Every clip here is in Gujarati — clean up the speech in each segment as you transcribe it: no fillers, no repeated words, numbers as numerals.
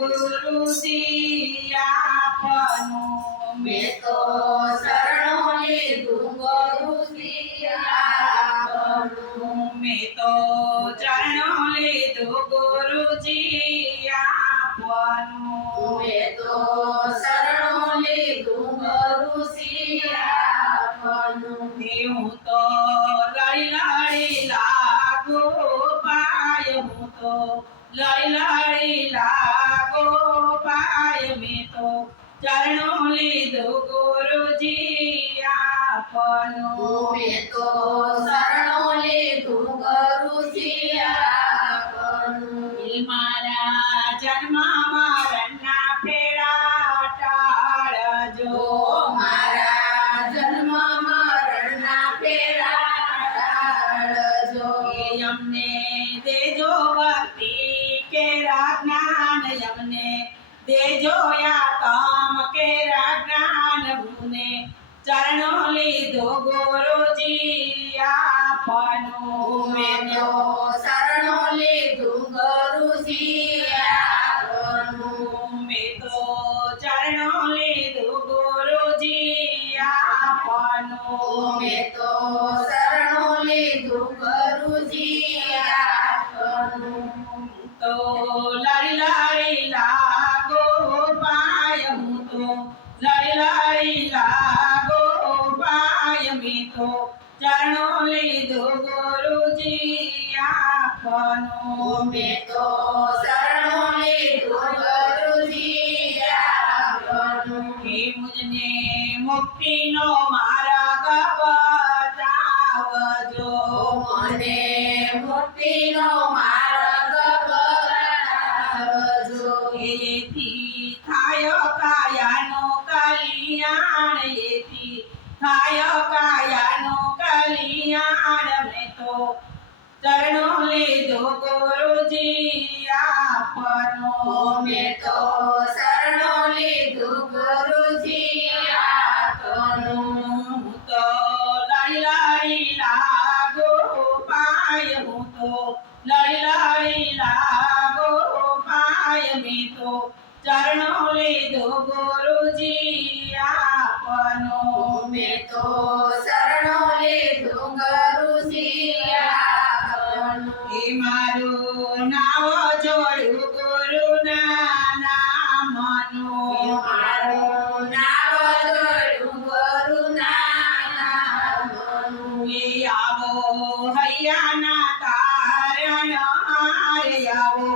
ગુરુજી આપનું મેં તો શરણો લીધું ગુરુજી આપનું મેં તો ચરણો લીધું ગુરુજી આપનું મેં તો શરણો લીધું ગુરુજી આપનું હું તો લઈ લઈ લાગુ પાય હું તો લઈ લઈ લાગો પાય મેં તો ચરણો લીધું ગુરુજી આપનું મેં તો શરણો લીધું ગુરુજી આપનું મારા જન્મ મરણના ફેરા ટાળજો મારા જન્મ મરણના ફેરા ટાળજો અમને દેજો ભક્તિ કેરા જ્ઞાન અમને દેજો યાતમ કેરા જ્ઞાન મુને ચરણો લીધો ગુરુજી આપનું મેં તો શરણો લીધું ગુરુજી આપનું મેં તો ચરણો લીધું ગુરુજી આપનું મેં તો શરણો લીધું ગુરુજી આપનું તો લઈ લઈ લાગો પાય હું તો લઈ લઈ લાગો પાય મેં તો ચરણો લીધું ગુરુજી આપનું મેં તો શરણો લીધું ગુરુજી આપનું હે મુજને મુક્તિનો માર્ગ બતાવજો મને મુક્તિનો માર્ગ બતાવજો એથી થાય કાયાનો કલ્યાણ એથી થાય કાયાનો કલ્યાણ મેં તો ચરણો લીધો ગુરુજી આપનો મેં તો શરણો લીધું ગુરુજી આપનું હું તો લઈ લઈ લાગો પાય હું તો લઈ લઈ લાગો પાય મેં તો ચરણો લીધો ગુરુજી આપનો મેં તો શરણો લીધું ગુરુજી આપનું એ મારું નામ જોડ્યું ગુરુના નામનું મારું નામ જોડ્યું ગુરુના નામનું એ આવો હૈયાના તારણ હાર આવો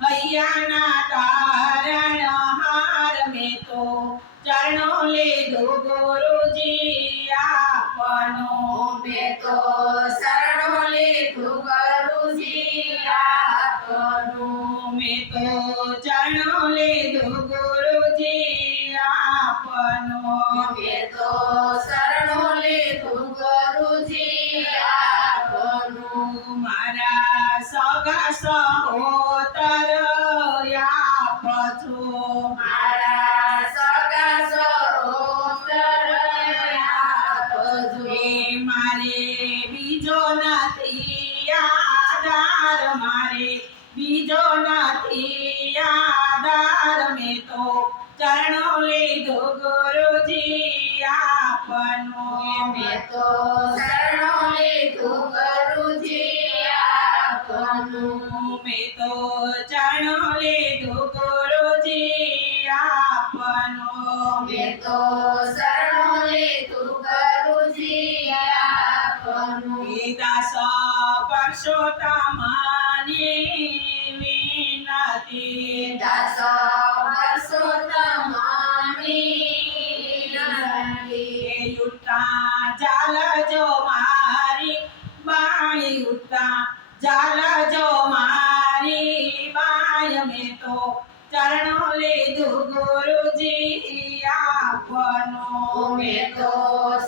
હૈયાના તારણ હાર મેં તો ચરણો લીધો ગુરુજી આપનો મેં તો શરણો લીધું ગુરુજી આપનું મેં તો ચરણો લીધો ગુરુજી આપનો મેં તો શરણો લીધું ગુરુજી આપનું મારા સગા સહોદર આપજો મારા સગા સહોદર આપજો એ મારે બીજો નથી આધાર મારે બીજો નથી આધાર મેં તો ચરણો લીધો ગુરુજી આપનો મેં તો શરણો લીધું ગુરુજી આપનું મેં તો ચરણો લીધો ગુરુજી આપનો મેં તો શરણો લીધું ગુરુજી આપનું એ દાસ પરશોત્તમની વિનતી દાસ વર્ષો તમારી એ ઉઠતા ચાલજો મારી બાઈ ઉઠતા ચાલજો મારી બાઈ મેં તો ચરણો લીધું ગુરુજી આપનો મેં તો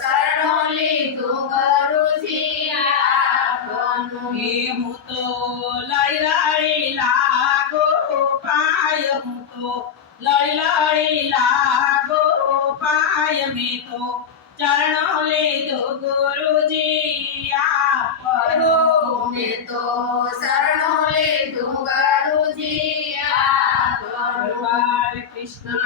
શરણો લીધું ગુરુજી આપનું એ હું તો લઈ લઈ લાગો પાય હું તો લઈ લઈ લાગો પાય મેં તો ચરણો લીધો ગુરુજી આપનો મેં તો શરણો લીધું ગુરુજી આપનું કૃષ્ણ